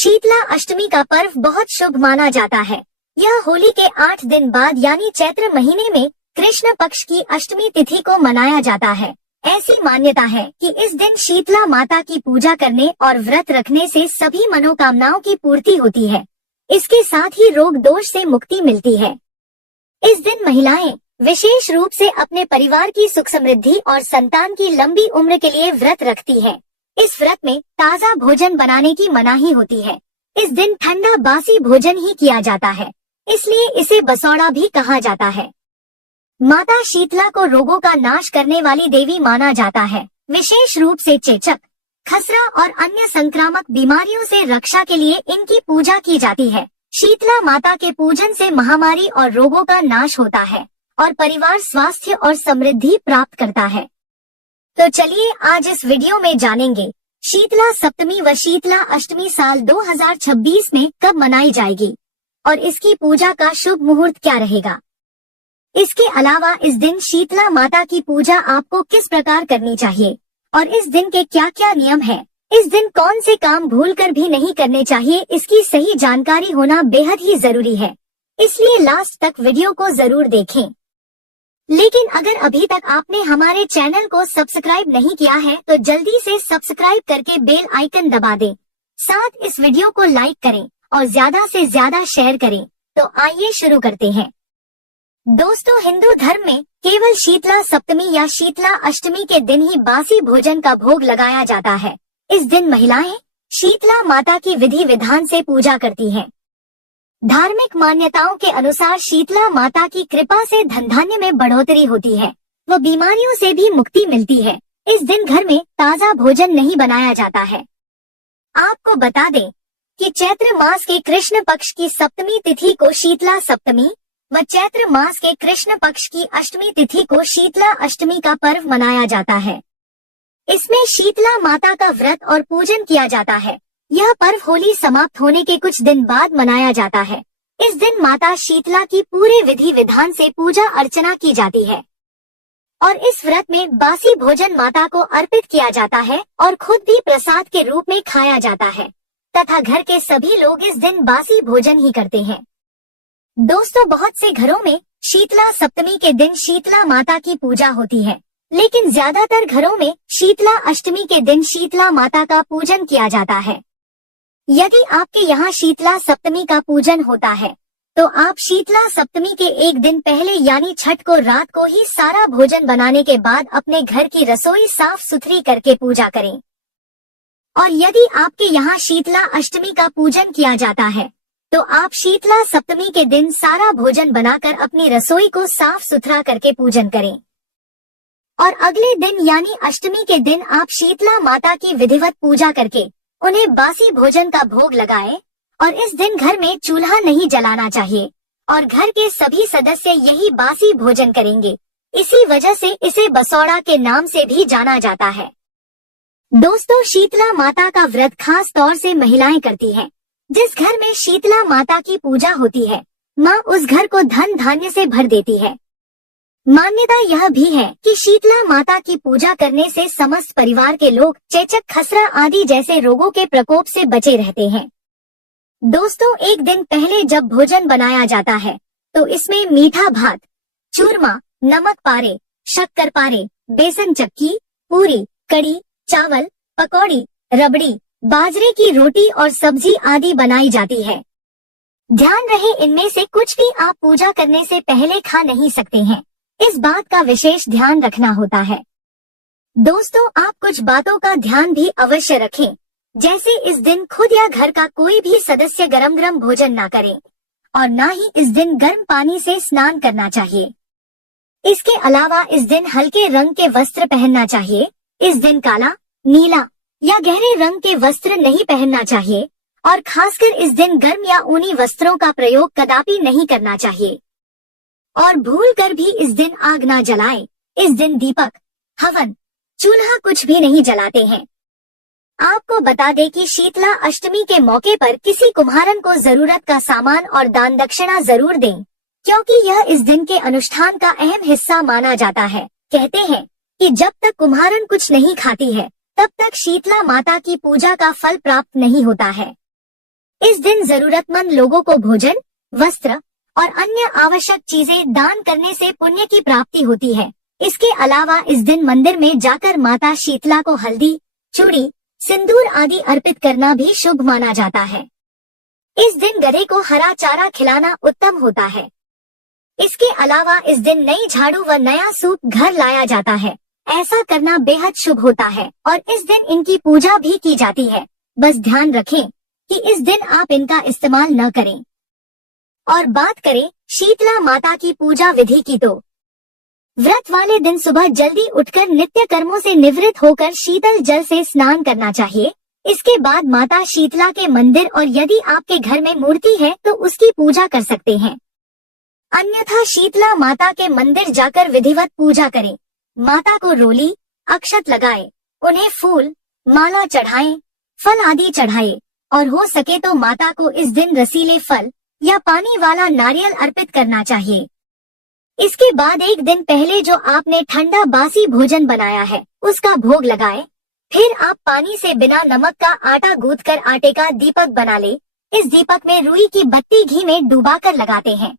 शीतला अष्टमी का पर्व बहुत शुभ माना जाता है। यह होली के 8 दिन बाद यानी चैत्र महीने में कृष्ण पक्ष की अष्टमी तिथि को मनाया जाता है। ऐसी मान्यता है कि इस दिन शीतला माता की पूजा करने और व्रत रखने से सभी मनोकामनाओं की पूर्ति होती है। इसके साथ ही रोग दोष से मुक्ति मिलती है। इस दिन महिलाएं विशेष रूप से अपने परिवार की सुख समृद्धि और संतान की लंबी उम्र के लिए व्रत रखती है। इस व्रत में ताज़ा भोजन बनाने की मनाही होती है। इस दिन ठंडा बासी भोजन ही किया जाता है, इसलिए इसे बसौड़ा भी कहा जाता है। माता शीतला को रोगों का नाश करने वाली देवी माना जाता है। विशेष रूप से चेचक, खसरा और अन्य संक्रामक बीमारियों से रक्षा के लिए इनकी पूजा की जाती है। शीतला माता के पूजन से महामारी और रोगों का नाश होता है और परिवार स्वास्थ्य और समृद्धि प्राप्त करता है। तो चलिए आज इस वीडियो में जानेंगे शीतला सप्तमी व शीतला अष्टमी साल 2026 में कब मनाई जाएगी और इसकी पूजा का शुभ मुहूर्त क्या रहेगा। इसके अलावा इस दिन शीतला माता की पूजा आपको किस प्रकार करनी चाहिए और इस दिन के क्या क्या नियम हैं। इस दिन कौन से काम भूलकर भी नहीं करने चाहिए, इसकी सही जानकारी होना बेहद ही जरूरी है। इसलिए लास्ट तक वीडियो को जरूर देखें। लेकिन अगर अभी तक आपने हमारे चैनल को सब्सक्राइब नहीं किया है तो जल्दी से सब्सक्राइब करके बेल आइकन दबा दें। साथ इस वीडियो को लाइक करें और ज्यादा से ज्यादा शेयर करें। तो आइए शुरू करते हैं। दोस्तों, हिंदू धर्म में केवल शीतला सप्तमी या शीतला अष्टमी के दिन ही बासी भोजन का भोग लगाया जाता है। इस दिन महिलाएं शीतला माता की विधि विधान से पूजा करती हैं। धार्मिक मान्यताओं के अनुसार शीतला माता की कृपा से धन धान्य में बढ़ोतरी होती है व बीमारियों से भी मुक्ति मिलती है। इस दिन घर में ताज़ा भोजन नहीं बनाया जाता है। आपको बता दें कि चैत्र मास के कृष्ण पक्ष की सप्तमी तिथि को शीतला सप्तमी व चैत्र मास के कृष्ण पक्ष की अष्टमी तिथि को शीतला अष्टमी का पर्व मनाया जाता है। इसमें शीतला माता का व्रत और पूजन किया जाता है। यह पर्व होली समाप्त होने के कुछ दिन बाद मनाया जाता है। इस दिन माता शीतला की पूरे विधि विधान से पूजा अर्चना की जाती है और इस व्रत में बासी भोजन माता को अर्पित किया जाता है और खुद भी प्रसाद के रूप में खाया जाता है तथा घर के सभी लोग इस दिन बासी भोजन ही करते हैं। दोस्तों, बहुत से घरों में शीतला सप्तमी के दिन शीतला माता की पूजा होती है, लेकिन ज्यादातर घरों में शीतला अष्टमी के दिन शीतला माता का पूजन किया जाता है। यदि आपके यहाँ शीतला सप्तमी का पूजन होता है तो आप शीतला सप्तमी के एक दिन पहले यानी छठ को रात को ही सारा भोजन बनाने के बाद अपने घर की रसोई साफ सुथरी करके पूजा करें। और यदि आपके यहाँ शीतला अष्टमी का पूजन किया जाता है तो आप शीतला सप्तमी के दिन सारा भोजन बनाकर अपनी रसोई को साफ सुथरा करके पूजन करें और अगले दिन यानी अष्टमी के दिन आप शीतला माता की विधिवत पूजा करके उन्हें बासी भोजन का भोग लगाएं। और इस दिन घर में चूल्हा नहीं जलाना चाहिए और घर के सभी सदस्य यही बासी भोजन करेंगे। इसी वजह से इसे बसौड़ा के नाम से भी जाना जाता है। दोस्तों, शीतला माता का व्रत खास तौर से महिलाएं करती हैं। जिस घर में शीतला माता की पूजा होती है, माँ उस घर को धन धान्य से भर देती है। मान्यता यह भी है कि शीतला माता की पूजा करने से समस्त परिवार के लोग चेचक, खसरा आदि जैसे रोगों के प्रकोप से बचे रहते हैं। दोस्तों, एक दिन पहले जब भोजन बनाया जाता है तो इसमें मीठा भात, चूरमा, नमक पारे, शक्कर पारे, बेसन चक्की, पूरी, कड़ी, चावल, पकौड़ी, रबड़ी, बाजरे की रोटी और सब्जी आदि बनाई जाती है। ध्यान रहे, इनमें से कुछ भी आप पूजा करने से पहले खा नहीं सकते हैं। इस बात का विशेष ध्यान रखना होता है। दोस्तों, आप कुछ बातों का ध्यान भी अवश्य रखें, जैसे इस दिन खुद या घर का कोई भी सदस्य गरम गरम भोजन ना करें और ना ही इस दिन गर्म पानी से स्नान करना चाहिए। इसके अलावा इस दिन हल्के रंग के वस्त्र पहनना चाहिए। इस दिन काला, नीला या गहरे रंग के वस्त्र नहीं पहनना चाहिए और खासकर इस दिन गर्म या ऊनी वस्त्रों का प्रयोग कदापि नहीं करना चाहिए। और भूल कर भी इस दिन आग ना जलाएं। इस दिन दीपक, हवन, चूल्हा कुछ भी नहीं जलाते हैं। आपको बता दें कि शीतला अष्टमी के मौके पर किसी कुम्हारन को जरूरत का सामान और दान दक्षिणा जरूर दें, क्योंकि यह इस दिन के अनुष्ठान का अहम हिस्सा माना जाता है। कहते हैं कि जब तक कुम्हारन कुछ नहीं खाती है तब तक शीतला माता की पूजा का फल प्राप्त नहीं होता है। इस दिन जरूरतमंद लोगों को भोजन, वस्त्र और अन्य आवश्यक चीजें दान करने से पुण्य की प्राप्ति होती है। इसके अलावा इस दिन मंदिर में जाकर माता शीतला को हल्दी, चूड़ी, सिंदूर आदि अर्पित करना भी शुभ माना जाता है। इस दिन गधे को हरा चारा खिलाना उत्तम होता है। इसके अलावा इस दिन नई झाड़ू व नया सूप घर लाया जाता है। ऐसा करना बेहद शुभ होता है और इस दिन इनकी पूजा भी की जाती है। बस ध्यान रखें कि इस दिन आप इनका इस्तेमाल न करें। और बात करें शीतला माता की पूजा विधि की तो व्रत वाले दिन सुबह जल्दी उठकर नित्य कर्मों से निवृत्त होकर शीतल जल से स्नान करना चाहिए। इसके बाद माता शीतला के मंदिर और यदि आपके घर में मूर्ति है तो उसकी पूजा कर सकते हैं। अन्यथा शीतला माता के मंदिर जाकर विधिवत पूजा करें। माता को रोली, अक्षत लगाए, उन्हें फूल, माला चढ़ाएं, फल आदि चढ़ाए और हो सके तो माता को इस दिन रसीले फल या पानी वाला नारियल अर्पित करना चाहिए। इसके बाद एक दिन पहले जो आपने ठंडा बासी भोजन बनाया है उसका भोग लगाएं। फिर आप पानी से बिना नमक का आटा गूंथकर आटे का दीपक बना ले। इस दीपक में रुई की बत्ती घी में डुबाकर लगाते हैं।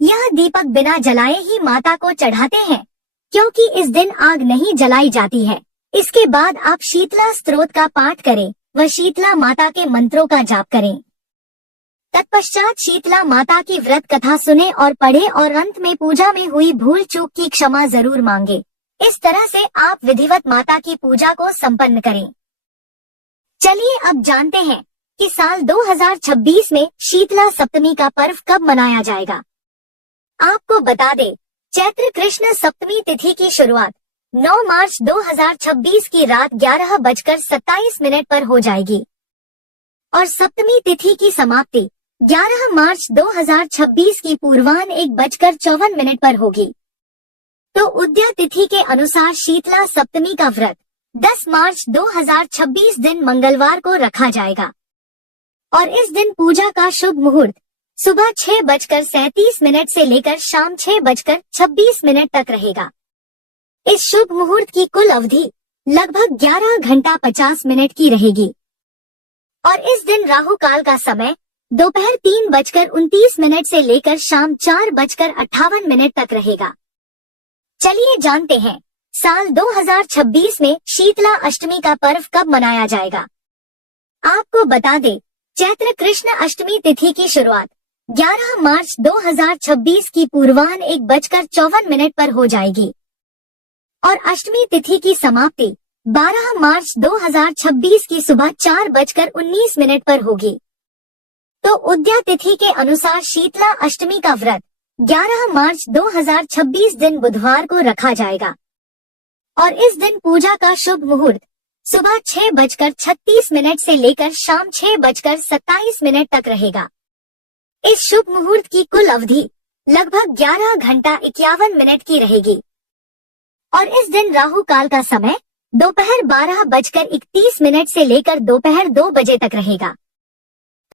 यह दीपक बिना जलाए ही माता को चढ़ाते हैं क्योंकि इस दिन आग नहीं जलाई जाती है। इसके बाद आप शीतला स्तोत्र का पाठ करें व शीतला माता के मंत्रों का जाप करें। तत्पश्चात शीतला माता की व्रत कथा सुने और पढ़े और अंत में पूजा में हुई भूल चूक की क्षमा जरूर मांगे। इस तरह से आप विधिवत माता की पूजा को संपन्न करें। चलिए अब जानते हैं कि साल 2026 में शीतला सप्तमी का पर्व कब मनाया जाएगा। आपको बता दें, चैत्र कृष्ण सप्तमी तिथि की शुरुआत 9 मार्च 2026 की रात 11:27 पर हो जाएगी और सप्तमी तिथि की समाप्ति 11 मार्च 2026 की पूर्वाह्न 1:54 पर होगी। तो उदया तिथि के अनुसार शीतला सप्तमी का व्रत 10 मार्च 2026 दिन मंगलवार को रखा जाएगा और इस दिन पूजा का शुभ मुहूर्त सुबह 6:37 से लेकर शाम 6:26 तक रहेगा। इस शुभ मुहूर्त की कुल अवधि लगभग 11 घंटा 50 मिनट की रहेगी और इस दिन राहु काल का समय दोपहर 3:29 से लेकर शाम 4:58 तक रहेगा। चलिए जानते हैं साल 2026 में शीतला अष्टमी का पर्व कब मनाया जाएगा। आपको बता दें, चैत्र कृष्ण अष्टमी तिथि की शुरुआत 11 मार्च 2026 की पूर्वाह्न 1:54 पर हो जाएगी और अष्टमी तिथि की समाप्ति 12 मार्च 2026 की सुबह 4:19 पर होगी। तो उदया तिथि के अनुसार शीतला अष्टमी का व्रत 11 मार्च 2026 दिन बुधवार को रखा जाएगा और इस दिन पूजा का शुभ मुहूर्त सुबह 6:36 से लेकर शाम 6:27 तक रहेगा। इस शुभ मुहूर्त की कुल अवधि लगभग 11 घंटा 51 मिनट की रहेगी और इस दिन राहु काल का समय दोपहर 12:31 से लेकर दोपहर 2 बजे तक रहेगा।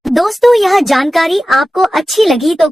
दोस्तों, यह जानकारी आपको अच्छी लगी तो